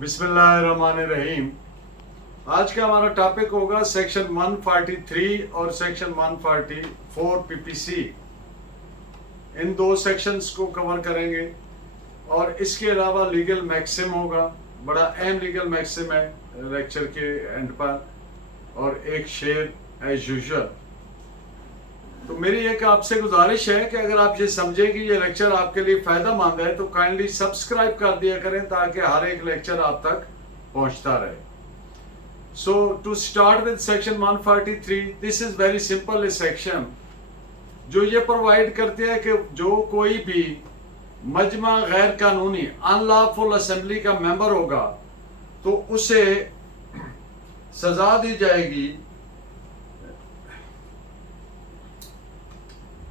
बिस्मिल्लाहिर्रहमानिर्रहीम। आज का हमारा टॉपिक होगा सेक्शन 143 और सेक्शन 144 पीपीसी। इन दो सेक्शंस को कवर करेंगे और इसके अलावा लीगल मैक्सिम होगा। बड़ा अहम लीगल मैक्सिम है लेक्चर के एंड पर, और एक शेर एज यूजुअल। तो मेरी एक आपसे गुजारिश है कि अगर आप ये समझें कि ये लेक्चर आपके लिए फ़ायदा मंद है तो काइंडली सब्सक्राइब कर दिया करें ताकि हर एक लेक्चर आप तक पहुंचता रहे। So to start with section 143, this is very simple section जो ये प्रोवाइड करते हैं कि जो कोई भी मजमा गैर कानूनी अनलॉफुल असेंबली का मेंबर होगा तो उसे सज़ा दी जाएगी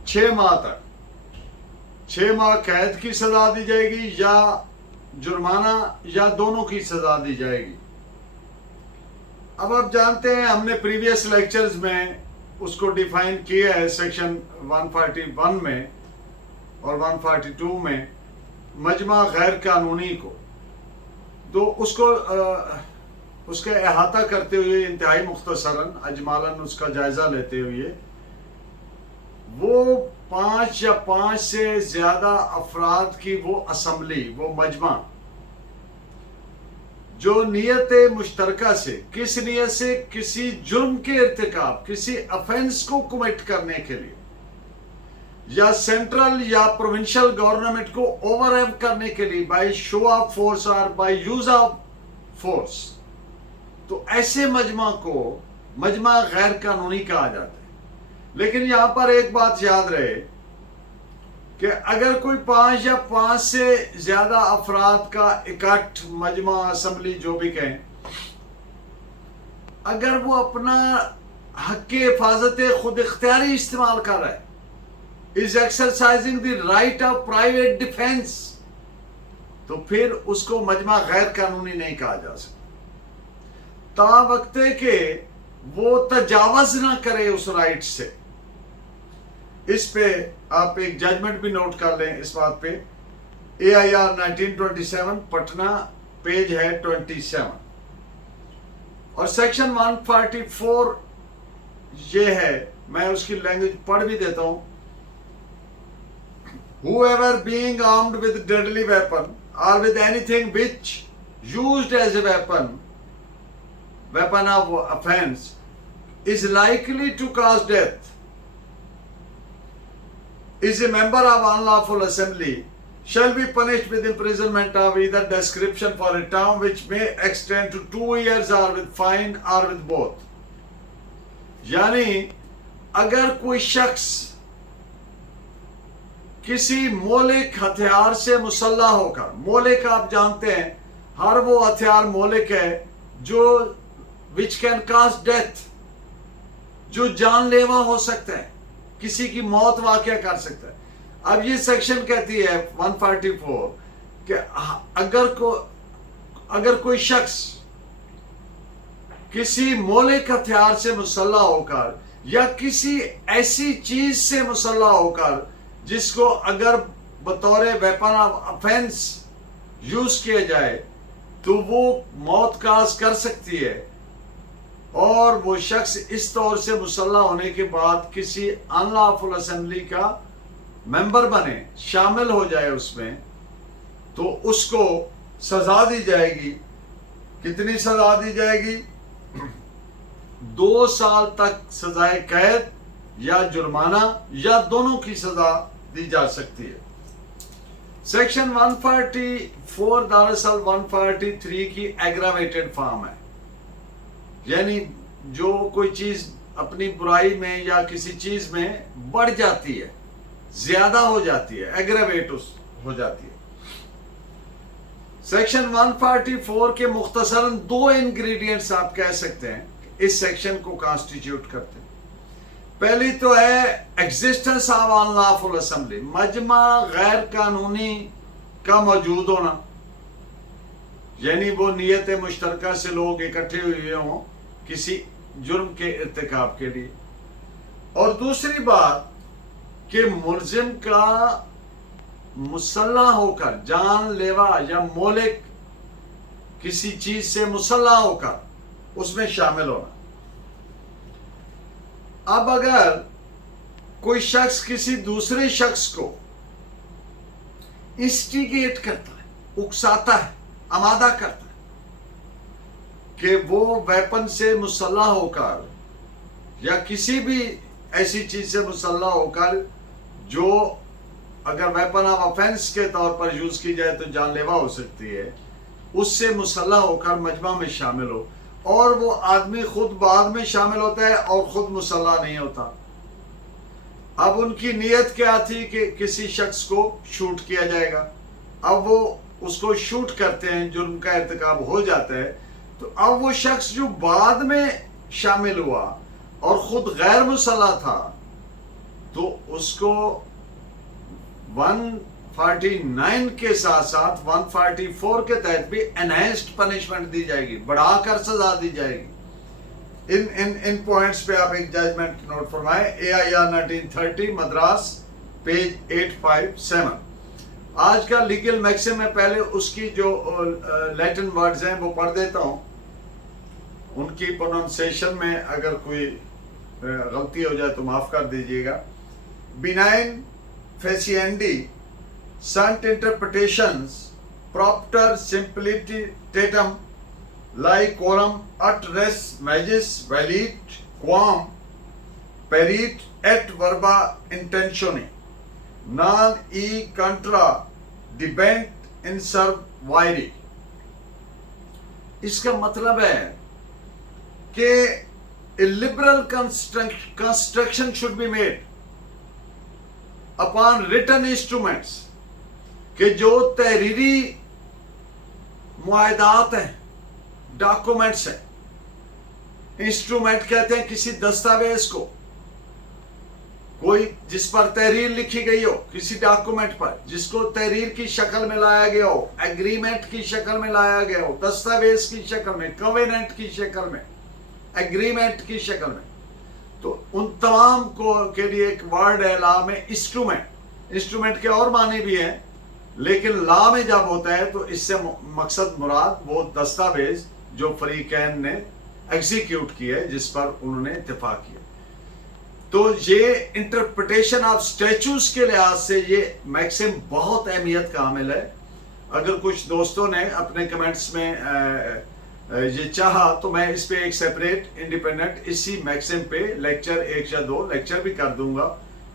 6 माह तक। 6 माह कैद की सजा दी जाएगी या जुर्माना या दोनों की सजा दी जाएगी। अब आप जानते हैं हमने प्रीवियस लेक्चर्स में उसको डिफाइन किया है सेक्शन 141 में और 142 में मजमा गैर कानूनी को। तो उसको उसका अहाता करते हुए इंतहाई मुख्तसरन अजमालन उसका जायजा लेते हुए वो 5 या 5 से ज्यादा अफराद की वो असम्बली, वो मजमा जो नियत मुश्तरका से, किस नियत से, किसी जुर्म के इर्तिकाब, किसी अफेंस को कमिट करने के लिए या सेंट्रल या प्रोविंशियल गवर्नमेंट को ओवरएम करने के लिए बाय शो ऑफ फोर्स और बाय यूज ऑफ फोर्स, तो ऐसे मजमा को मजमा गैर कानूनी कहा जाता है। लेकिन यहां पर एक बात याद रहे कि अगर कोई 5 या 5 से ज्यादा अफराद का इकट्ठ, मजमा, असम्बली जो भी कहें, अगर वो अपना हक के हिफाजत खुद इख्तियारी इस्तेमाल कर रहा है, is exercising the right of private defence, तो फिर उसको मजमा गैर कानूनी नहीं कहा जा सकता ता वक्ते के वो तजावज ना करे उस राइट से। इस पे आप एक जजमेंट भी नोट कर लें इस बात पे। AIR 1927 पटना, पेज है 27। और सेक्शन 144 ये है, मैं उसकी लैंग्वेज पढ़ भी देता हूं। Whoever being armed with deadly weapon or with anything which used as a weapon of offense is likely to cause death, is a member of unlawful assembly, shall be punished with imprisonment of either description for a term which may extend to 2 years or with fine or with both। यानी अगर कोई शख्स किसी मोलिक हथियार से मुसल्ला होकर, मोलिक आप जानते हैं हर वो हथियार मोलिक है जो विच कैन कॉज डेथ, जो जानलेवा हो सकता है, किसी की मौत वाक़या कर सकता है। अब ये सेक्शन कहती है 144 कि अगर कोई शख्स किसी मोलिक हथियार से मुसल्ला होकर या किसी ऐसी चीज से मुसल्ला होकर जिसको अगर बतौर वेपन ऑफ ऑफेंस यूज किया जाए तो वो मौत काज कर सकती है, और वो शख्स इस तौर से मुसल्ला होने के बाद किसी अनलॉफुल असेंबली का मेंबर बने, शामिल हो जाए उसमें, तो उसको सजा दी जाएगी। कितनी सजा दी जाएगी? 2 साल तक सजाए कैद या जुर्माना या दोनों की सजा दी जा सकती है। सेक्शन 144 दरअसल 143 की एग्रावेटेड फॉर्म है, यानी जो कोई चीज अपनी बुराई में या किसी चीज में बढ़ जाती है, ज्यादा हो जाती है, एग्रावेट हो जाती है। सेक्शन 144 के मुख्तसरन 2 इंग्रेडिएंट्स आप कह सकते हैं इस सेक्शन को कॉन्स्टिट्यूट करते हैं। पहली तो है एग्जिस्टेंस ऑफ अनलॉफुल असेंबली, मजमा गैर कानूनी का मौजूद होना, यानी वो नियत मुश्तरका से लोग इकट्ठे हुए हों किसी जुर्म के इर्तिकाब के लिए। और दूसरी बात कि मुलजिम का मुसल्ला होकर जानलेवा या मोलिक किसी चीज से मुसल्ला होकर उसमें शामिल होना। अब अगर कोई शख्स किसी दूसरे शख्स को इंस्टिगेट करता है, उकसाता है, आमादा करता है कि वो वेपन से मुसल्ला होकर या किसी भी ऐसी चीज से मुसल्ला होकर जो अगर वेपन ऑफ ऑफेंस के तौर पर यूज की जाए तो जानलेवा हो सकती है, उससे मुसल्ला होकर मजमा में शामिल हो, और वो आदमी खुद बाद में शामिल होता है और खुद मुसल्ला नहीं होता। अब उनकी नीयत क्या थी कि किसी शख्स को शूट किया जाएगा। अब वो उसको शूट करते हैं, जुर्म का इर्तिकाब हो जाता है, तो अब वो शख्स जो बाद में शामिल हुआ और खुद गैर मुसल्ला था, तो उसको 149 के साथ साथ 144 के तहत भी एनहेंस्ड पनिशमेंट दी जाएगी, बढ़ाकर सजा दी जाएगी। इन पॉइंट्स पे आप एक जजमेंट नोट फरमाएं। AIR 1930 Madras page 857। आज का लीगल मैक्सिम में पहले उसकी जो लैटिन वर्ड्स हैं वो पढ़ देता हूं, उनकी प्रोनाउंसिएशन में अगर कोई गलती हो जाए तो माफ कर दीजिएगा। बिनाइन फेसिएंडी sunt interpretations propter simplicitatem laecorum ut res magis valit quam perit et verba intentione non e contra debent in serviri। इसका मतलब है कि a liberal construction should be made upon written instruments, कि जो तहरीरी मुआहदात हैं, डॉक्यूमेंट्स हैं। इंस्ट्रूमेंट कहते हैं किसी दस्तावेज को, कोई जिस पर तहरीर लिखी गई हो, किसी डॉक्यूमेंट पर जिसको तहरीर की शक्ल में लाया गया हो, एग्रीमेंट की शक्ल में लाया गया हो, दस्तावेज की शक्ल में, कवेनेंट की शक्ल में, एग्रीमेंट की शक्ल में, तो उन तमाम को के लिए एक वर्ड है लॉ में इंस्ट्रूमेंट। इंस्ट्रूमेंट के और माने भी हैं, लेकिन लॉ में जब होता है तो इससे मकसद मुराद वो दस्तावेज जो फरीकैन ने एग्जीक्यूट किया है, जिस पर उन्होंने इत्तेफाक किया। तो ये इंटरप्रिटेशन ऑफ स्टैच्यूज के लिहाज से ये मैक्सिम बहुत अहमियत का हामिल है। अगर कुछ दोस्तों ने अपने कमेंट्स में ये चाहा तो मैं इस पे एक सेपरेट इंडिपेंडेंट इसी मैक्सिम पे लेक्चर 1 या 2 लेक्चर भी कर दूंगा।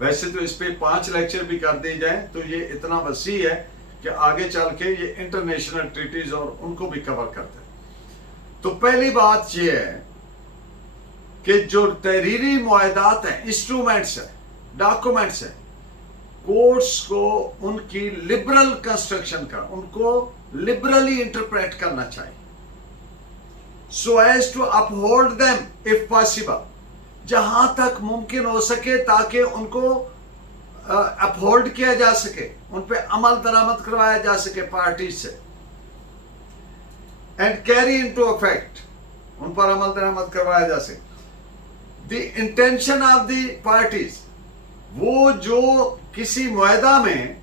वैसे तो इस पे 5 लेक्चर भी कर दिए जाए तो ये इतना वसी है कि आगे चल के ये इंटरनेशनल ट्रीटीज और उनको भी कवर करता है। तो पहली बात ये है कि जो तहरीरी मुआहदात हैं, इंस्ट्रूमेंट्स हैं, डॉक्यूमेंट्स हैं, कोर्ट्स को उनकी लिबरल कंस्ट्रक्शन का, उनको लिबरली इंटरप्रेट करना चाहिए, so as to uphold them if possible, जहां तक मुमकिन हो सके ताकि उनको अपहोल्ड किया जा सके, उन पे अमल दरामद करवाया जा सके पार्टी से, एंड कैरी इनटू इफेक्ट, उन पर अमल दरामद करवाया जा सके। The intention of the parties, वो जो किसी मुआहदा में,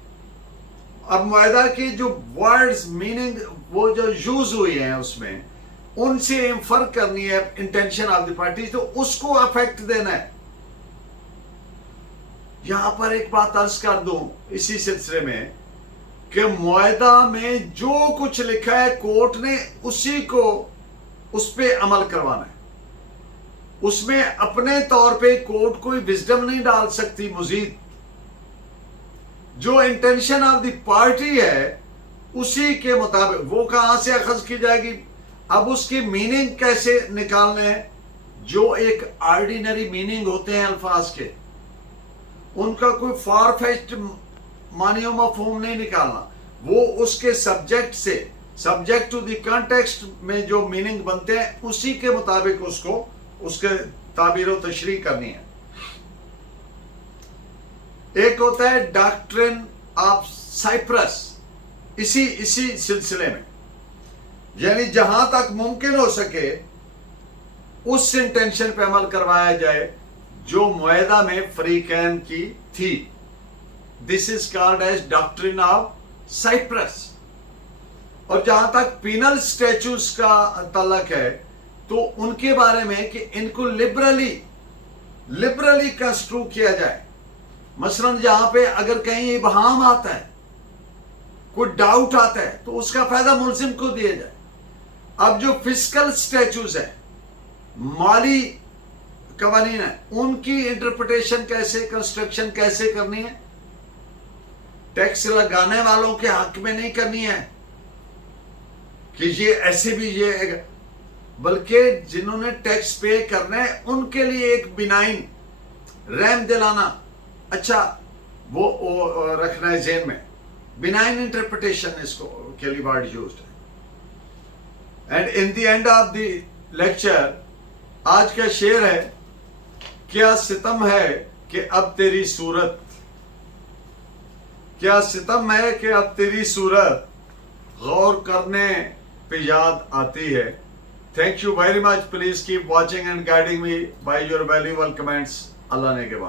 अब मुआहदा की जो वर्ड्स मीनिंग वो जो यूज हुई है उसमें उनसे इंफर करनी है इंटेंशन ऑफ द पार्टी, तो उसको अफेक्ट देना है। यहां पर एक बात अर्ज कर दूं इसी सिलसिले में कि मुआहदा में जो कुछ लिखा है कोर्ट ने उसी को उस पे अमल करवाना है। उसमें अपने तौर पे कोर्ट कोई विजडम नहीं डाल सकती मजीद। जो इंटेंशन ऑफ द पार्टी है उसी के मुताबिक वो कहां से अखज की जाएगी। अब उसकी मीनिंग कैसे निकालने हैं, जो एक ऑर्डिनरी मीनिंग होते हैं अल्फाज के, उनका कोई फार फेच्ड मानियो मफहूम नहीं निकालना। वो उसके सब्जेक्ट से, सब्जेक्ट टू द कॉन्टेक्स्ट में जो मीनिंग बनते हैं उसी के मुताबिक उसको उसके ताबीर व तशरीह करनी है। एक होता है डॉक्ट्रिन ऑफ साइप्रस, इसी सिलसिले में, यानी जहां तक मुमकिन हो सके उस इंटेंशन पे अमल करवाया जाए जो मुआहदा में फरीकैन की थी। This is called as doctrine of Cyprus. اور جہاں تک پینل سٹیچوز کا تعلق ہے تو ان کے بارے میں کہ ان کو لبرلی کنسٹرو کیا جائے. مثلا جہاں پہ اگر کہیں ابہام آتا ہے, کوئی ڈاؤٹ آتا ہے, تو اس کا فائدہ ملزم کو دیا جائے. اب جو فسکل سٹیچوز ہیں, مالی قوانین ہیں, ان کی انٹرپریٹیشن کیسے, کنسٹرکشن کیسے کرنی ہے, ٹیکس لگانے والوں کے حق میں نہیں کرنی ہے کہ یہ ایسے بھی یہ, بلکہ جنہوں نے ٹیکس پے کرنا ہے ان کے لیے ایک بنائن, رحم دلانا, اچھا وہ رکھنا ہے ذہن میں. بنائن انٹرپریٹیشن اس کو کے لیے ورڈ یوزڈ ہے. And in the end of the lecture آج کا شعر ہے, کیا ستم ہے کہ اب تیری صورت, کیا ستم ہے کہ اب تیری صورت غور کرنے پہ یاد آتی ہے. Thank you very much. Please keep watching and guiding me by your valuable comments. اللہ نے کے بعد.